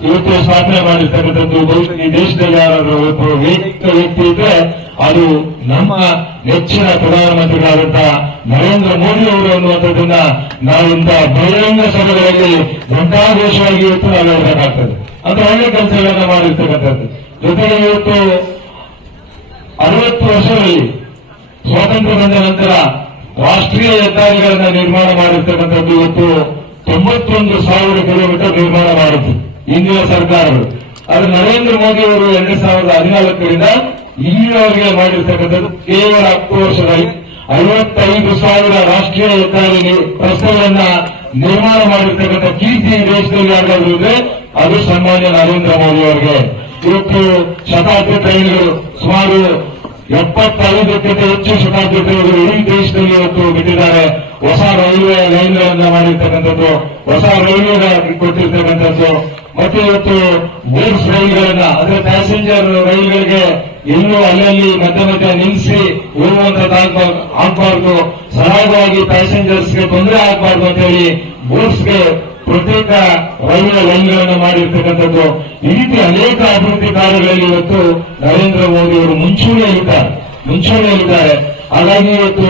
ಇವತ್ತು ಸ್ಥಾಪನೆ ಮಾಡಿರ್ತಕ್ಕಂಥದ್ದು ಈ ದೇಶದಲ್ಲಿ ಯಾರಾದ್ರೂ ಒಬ್ಬ ವೈಯಕ್ತಿಕ ವ್ಯಕ್ತಿ ಇದ್ರೆ ಅದು ನಮ್ಮ ನೆಚ್ಚಿನ ಪ್ರಧಾನಮಂತ್ರಿಗಳಾದಂತಹ ನರೇಂದ್ರ ಮೋದಿ ಅವರು ಅನ್ನುವಂಥದ್ದನ್ನ ನಾವಿಂತ ಬಹಿರಂಗ ಸಭೆಗಳಲ್ಲಿ ಘಂಟಾಘೋಷವಾಗಿ ಇವತ್ತು ನಾವು ಹೇಳಬೇಕಾಗ್ತದೆ ಅಂತ ಒಳ್ಳೆ ಕೆಲಸಗಳನ್ನ ಮಾಡಿರ್ತಕ್ಕಂಥದ್ದು. ಜೊತೆಗೆ ಇವತ್ತು ಅರವತ್ತು ವರ್ಷದಲ್ಲಿ ಸ್ವಾತಂತ್ರ್ಯ ಬಂದ ನಂತರ ರಾಷ್ಟ್ರೀಯ ಹೆದ್ದಾರಿಗಳನ್ನ ನಿರ್ಮಾಣ ಮಾಡಿರ್ತಕ್ಕಂಥದ್ದು ಇವತ್ತು ತೊಂಬತ್ತೊಂದು ಸಾವಿರ ಕಿಲೋಮೀಟರ್ ನಿರ್ಮಾಣ ಮಾಡಿತು ಇಂದಿನ ಸರ್ಕಾರಗಳು. ಅದು ನರೇಂದ್ರ ಮೋದಿ ಅವರು ಎರಡು ಸಾವಿರದ ಹದಿನಾಲ್ಕರಿಂದ ಇಲ್ಲಿಯವರೆಗೆ ಮಾಡಿರ್ತಕ್ಕಂಥದ್ದು ಕೇವಲ ಹತ್ತು ವರ್ಷದಲ್ಲಿ. ಐವತ್ತೈದು ಸಾವಿರ ರಾಷ್ಟ್ರೀಯ ಹೆದ್ದಾರಿ ರಸ್ತೆಗಳನ್ನ ನಿರ್ಮಾಣ ಮಾಡಿರ್ತಕ್ಕಂಥ ಕೀರ್ತಿ ದೇಶದಲ್ಲಿ ಯಾರಾದ್ರೂ ಅದು ಸನ್ಮಾನ್ಯ ನರೇಂದ್ರ ಮೋದಿ ಅವರಿಗೆ. ಇವತ್ತು ಶತಾಬ್ದಿ ಟ್ರೈನ್ಗಳು ಸುಮಾರು ಎಪ್ಪತ್ತೈದಕ್ಕಿಂತ ಹೆಚ್ಚು ಶತಾಬ್ದಿ ಟ್ರೈನ್ಗಳು ಇಡೀ ದೇಶದಲ್ಲಿ ಇವತ್ತು ಬಿಟ್ಟಿದ್ದಾರೆ. ಹೊಸ ರೈಲ್ವೆ ಲೈನ್ಗಳನ್ನ ಮಾಡಿರ್ತಕ್ಕಂಥದ್ದು, ಹೊಸ ರೈಲ್ವೆ ಕೊಟ್ಟಿರ್ತಕ್ಕಂಥದ್ದು. ಮತ್ತೆ ಇವತ್ತು ಗೂಡ್ಸ್ ರೈಲ್ಗಳನ್ನ, ಅಂದ್ರೆ ಪ್ಯಾಸೆಂಜರ್ ರೈಲ್ಗಳಿಗೆ ಇನ್ನೂ ಅಲ್ಲಲ್ಲಿ ಮಧ್ಯ ಮಧ್ಯ ನಿಲ್ಲಿಸಿ ಹೋಗುವಂತದ್ದು ಆಗ್ಬಾರ್ದು. ಸರಾಗವಾಗಿ ಪ್ಯಾಸೆಂಜರ್ಸ್ಗೆ ತೊಂದರೆ ಆಗ್ಬಾರ್ದು ಅಂತ ಹೇಳಿ ಗೂಡ್ಸ್ಗೆ ಪ್ರತ್ಯೇಕ ರೈಲ್ವೆ ಲೈನ್ಗಳನ್ನು ಮಾಡಿರ್ತಕ್ಕಂಥದ್ದು. ಈ ರೀತಿ ಅನೇಕ ಅಭಿವೃದ್ಧಿ ಕಾರ್ಯಗಳಲ್ಲಿ ಇವತ್ತು ನರೇಂದ್ರ ಮೋದಿ ಅವರು ಮುಂಚೂಣಿಯಲ್ಲಿದ್ದಾರೆ. ಮುಂಚೂಣಿಯಲ್ಲಿದ್ದಾರೆ. ಹಾಗಾಗಿ ಇವತ್ತು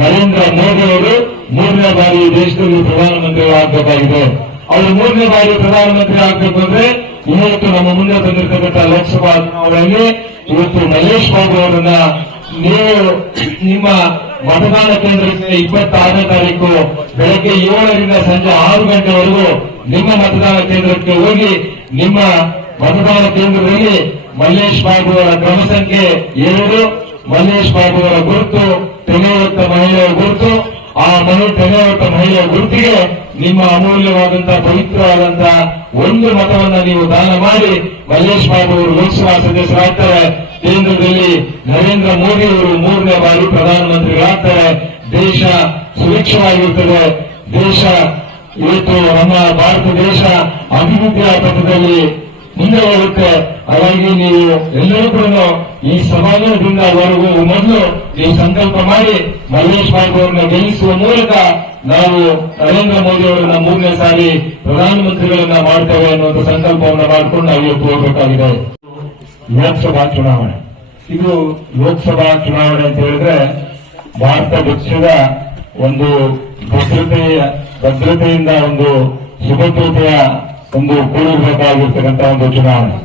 ನರೇಂದ್ರ ಮೋದಿ ಅವರು ಮೂರನೇ ಬಾರಿ ದೇಶದಲ್ಲಿ ಪ್ರಧಾನಮಂತ್ರಿಗಳಾಗಬೇಕಾಗಿದೆ ಅವರು ಮೂರನೇ ಬಾರಿ ಪ್ರಧಾನಮಂತ್ರಿ ಆಗಬೇಕು ಅಂದ್ರೆ ಇವತ್ತು ನಮ್ಮ ಮುಂದೆ ಬಂದಿರತಕ್ಕಂಥ ಲೋಕಸಭಾ ಚುನಾವಣೆಯಲ್ಲಿ ಇವತ್ತು ಮಹೇಶ್ ಬಾಬು ಅವರನ್ನ ನೀವು ನಿಮ್ಮ ಮತದಾನ ಕೇಂದ್ರದಿಂದ ಇಪ್ಪತ್ತಾರನೇ ತಾರೀಕು ಬೆಳಗ್ಗೆ ಏಳರಿಂದ ಸಂಜೆ ಆರು ಗಂಟೆವರೆಗೂ ನಿಮ್ಮ ಮತದಾನ ಕೇಂದ್ರಕ್ಕೆ ಹೋಗಿ ನಿಮ್ಮ ಮತದಾನ ಕೇಂದ್ರದಲ್ಲಿ ಮಲ್ಲೇಶ್ ಬಾಬು ಅವರ ಕ್ರಮ ಸಂಖ್ಯೆ ಏಳು, ಮಲ್ಲೇಶ್ ಬಾಬು ಅವರ ಗುರುತು ತೆಗೆಯುವಂತ ಮಹಿಳೆಯ ಗುರುತು. ಆ ಮನೆ ತೆಗೆಯುವಂತ ಮಹಿಳೆಯ ಗುರುತಿಗೆ ನಿಮ್ಮ ಅಮೂಲ್ಯವಾದಂತಹ ಪವಿತ್ರವಾದಂತಹ ಒಂದು ಮತವನ್ನ ನೀವು ದಾನ ಮಾಡಿ ಮಲ್ಲೇಶ್ ಬಾಬು ಅವರು ಲೋಕಸಭಾ ಸದಸ್ಯರಾಗ್ತಾರೆ ಕೇಂದ್ರದಲ್ಲಿ ನರೇಂದ್ರ ಮೋದಿ ಅವರು ಮೂರನೇ ಬಾರಿ ಪ್ರಧಾನಮಂತ್ರಿಗಳಾಗ್ತಾರೆ. ದೇಶ ಸುರಕ್ಷವಾಗಿರುತ್ತದೆ ದೇಶ ಇವತ್ತು ನಮ್ಮ ಭಾರತ ದೇಶ ಅಭಿವೃದ್ಧಿಯ ಪಥದಲ್ಲಿ ಮುಂದೆ ಹೋಗುತ್ತೆ ಹಾಗಾಗಿ ನೀವು ಎಲ್ಲರೂ ಕೂಡ ಈ ಸಮಾಜದಿಂದ ಹೊರಗುವ ಮೊದಲು ನೀವು ಸಂಕಲ್ಪ ಮಾಡಿ ಮಹೇಶ್ ಬಾಬು ಅವರನ್ನ ಗೆಲ್ಲಿಸುವ ಮೂಲಕ ನಾವು ನರೇಂದ್ರ ಮೋದಿ ಅವರನ್ನ ಮೂರನೇ ಸಾರಿ ಪ್ರಧಾನಮಂತ್ರಿಗಳನ್ನ ಮಾಡ್ತೇವೆ ಅನ್ನುವಂಥ ಸಂಕಲ್ಪವನ್ನು ಮಾಡಿಕೊಂಡು ನಾವು ಇವತ್ತು ಹೋಗಬೇಕಾಗಿದೆ. ಲೋಕಸಭಾ ಚುನಾವಣೆ. ಇದು ಲೋಕಸಭಾ ಚುನಾವಣೆ ಅಂತ ಹೇಳಿದ್ರೆ ಭಾರತ ದೇಶದ ಒಂದು ಭದ್ರತೆಯ, ಭದ್ರತೆಯಿಂದ ಒಂದು ಸುಭದ್ರತೆಯ ಒಂದು ಕೂಡಿರಬೇಕಾಗಿರ್ತಕ್ಕಂಥ ಒಂದು ಚುನಾವಣೆ.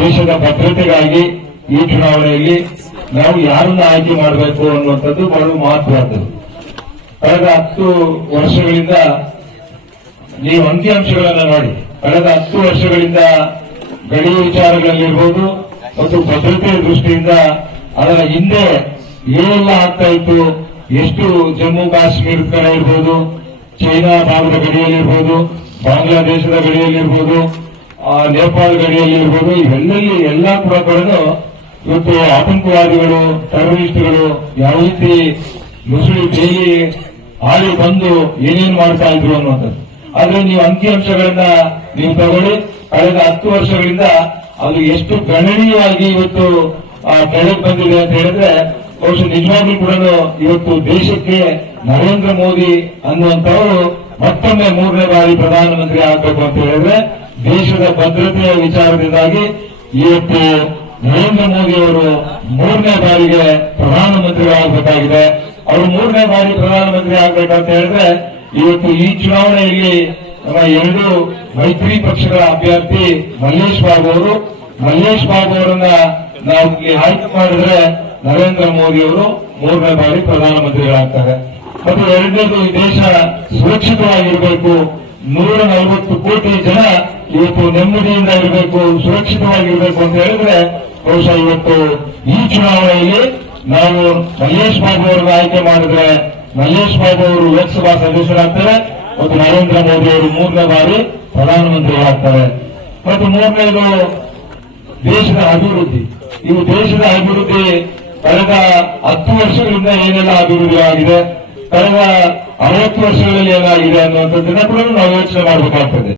ದೇಶದ ಭದ್ರತೆಗಾಗಿ ಈ ಚುನಾವಣೆಯಲ್ಲಿ ನಾವು ಯಾರನ್ನ ಆಯ್ಕೆ ಮಾಡಬೇಕು ಅನ್ನುವಂಥದ್ದು ಬಹಳ ಮಹತ್ವದ್ದು. ಕಳೆದ ಹತ್ತು ವರ್ಷಗಳಿಂದ ನೀವು ಅಂಕಿಅಂಶಗಳನ್ನು ನೋಡಿ. ಕಳೆದ ಹತ್ತು ವರ್ಷಗಳಿಂದ ಗಡಿ ವಿಚಾರಗಳಲ್ಲಿರ್ಬೋದು ಮತ್ತು ಭದ್ರತೆಯ ದೃಷ್ಟಿಯಿಂದ ಅದರ ಹಿಂದೆ ಏನೆಲ್ಲ ಆಗ್ತಾ ಇತ್ತು, ಎಷ್ಟು ಜಮ್ಮು ಕಾಶ್ಮೀರ ಕಡೆ ಇರ್ಬೋದು, ಚೈನಾ ಭಾಗದ ಗಡಿಯಲ್ಲಿರ್ಬೋದು, ಬಾಂಗ್ಲಾದೇಶದ ಗಡಿಯಲ್ಲಿರ್ಬೋದು ನೇಪಾಳ ಗಡಿಯಲ್ಲಿರ್ಬೋದು, ಇವೆಲ್ಲಲ್ಲಿ ಎಲ್ಲಾ ಕೂಡ ಕಡೆದು ಇವತ್ತು ಆತಂಕವಾದಿಗಳು ಟೆರರಿಸ್ಟ್ಗಳು ಯಾವ ರೀತಿ ಮುಸ್ಲಿಂ ಬೇಲಿ ಹಾಳಿ ಬಂದು ಏನೇನು ಮಾಡ್ತಾ ಇದ್ರು ಅನ್ನುವಂಥದ್ದು. ಆದ್ರೆ ನೀವು ಅಂಕಿಅಂಶಗಳನ್ನ ನೀವು ತಗೊಳ್ಳಿ. ಕಳೆದ ಹತ್ತು ವರ್ಷಗಳಿಂದ ಅದು ಎಷ್ಟು ಗಣನೀಯವಾಗಿ ಇವತ್ತು ಕೆಳಗೆ ಬಂದಿದೆ ಅಂತ ಹೇಳಿದ್ರೆ, ಬಹುಶಃ ನಿಜವಾಗ್ಲೂ ಕೂಡ ಇವತ್ತು ದೇಶಕ್ಕೆ ನರೇಂದ್ರ ಮೋದಿ ಅನ್ನುವಂಥವರು ಮತ್ತೊಮ್ಮೆ ಮೂರನೇ ಬಾರಿ ಪ್ರಧಾನಮಂತ್ರಿ ಆಗಬೇಕು ಅಂತ ಹೇಳಿದ್ರೆ, ದೇಶದ ಭದ್ರತೆಯ ವಿಚಾರದಿಂದಾಗಿ ಇವತ್ತು ನರೇಂದ್ರ ಮೋದಿ ಅವರು ಮೂರನೇ ಬಾರಿಗೆ ಪ್ರಧಾನಮಂತ್ರಿಗಳಾಗಬೇಕಾಗಿದೆ. ಅವರು ಮೂರನೇ ಬಾರಿ ಪ್ರಧಾನಮಂತ್ರಿ ಆಗ್ಬೇಕಂತ ಹೇಳಿದ್ರೆ, ಇವತ್ತು ಈ ಚುನಾವಣೆಯಲ್ಲಿ ನಮ್ಮ ಎರಡು ಮೈತ್ರಿ ಪಕ್ಷಗಳ ಅಭ್ಯರ್ಥಿ ಮಲ್ಲೇಶ್ ಬಾಬು ಅವರು. ಮಲ್ಲೇಶ್ ಬಾಬು ಅವರನ್ನ ನಾವು ಆಯ್ಕೆ ಮಾಡಿದ್ರೆ ನರೇಂದ್ರ ಮೋದಿ ಅವರು ಮೂರನೇ ಬಾರಿ ಪ್ರಧಾನಮಂತ್ರಿಗಳಾಗ್ತಾರೆ. ಮತ್ತು ಎರಡನೇದು ಈ ದೇಶ ಸುರಕ್ಷಿತವಾಗಿರಬೇಕು. ನೂರ ನಲವತ್ತು ಕೋಟಿ ಜನ ಇವತ್ತು ನೆಮ್ಮದಿಯಿಂದ ಇರಬೇಕು, ಸುರಕ್ಷಿತವಾಗಿರಬೇಕು ಅಂತ ಹೇಳಿದ್ರೆ ಬಹುಶಃ ಇವತ್ತು ಈ ಚುನಾವಣೆಯಲ್ಲಿ ನಾವು ಮಲ್ಲೇಶ್ ಬಾಬು ಅವರನ್ನ ಆಯ್ಕೆ ಮಾಡಿದ್ರೆ ಮಲ್ಲೇಶ್ ಬಾಬು ಅವರು ಲೋಕಸಭಾ ಸದಸ್ಯರಾಗ್ತಾರೆ ಮತ್ತು ನರೇಂದ್ರ ಮೋದಿ ಅವರು ಮೂರನೇ ಬಾರಿ ಪ್ರಧಾನಮಂತ್ರಿಗಳಾಗ್ತಾರೆ ಮತ್ತು ಮೂರನೇದು ದೇಶದ ಅಭಿವೃದ್ಧಿ. ಇವು ದೇಶದ ಅಭಿವೃದ್ಧಿ ಕಳೆದ ಹತ್ತು ವರ್ಷಗಳಿಂದ ಏನೆಲ್ಲ ಅಭಿವೃದ್ಧಿ ಆಗಿದೆ, ಕಳೆದ ಅರವತ್ತು ವರ್ಷಗಳಲ್ಲಿ ಏನಾಗಿದೆ ಅನ್ನುವಂಥದ್ದನ್ನ ಕೂಡ ನಾವು ಯೋಚನೆ ಮಾಡಬೇಕಾಗ್ತದೆ.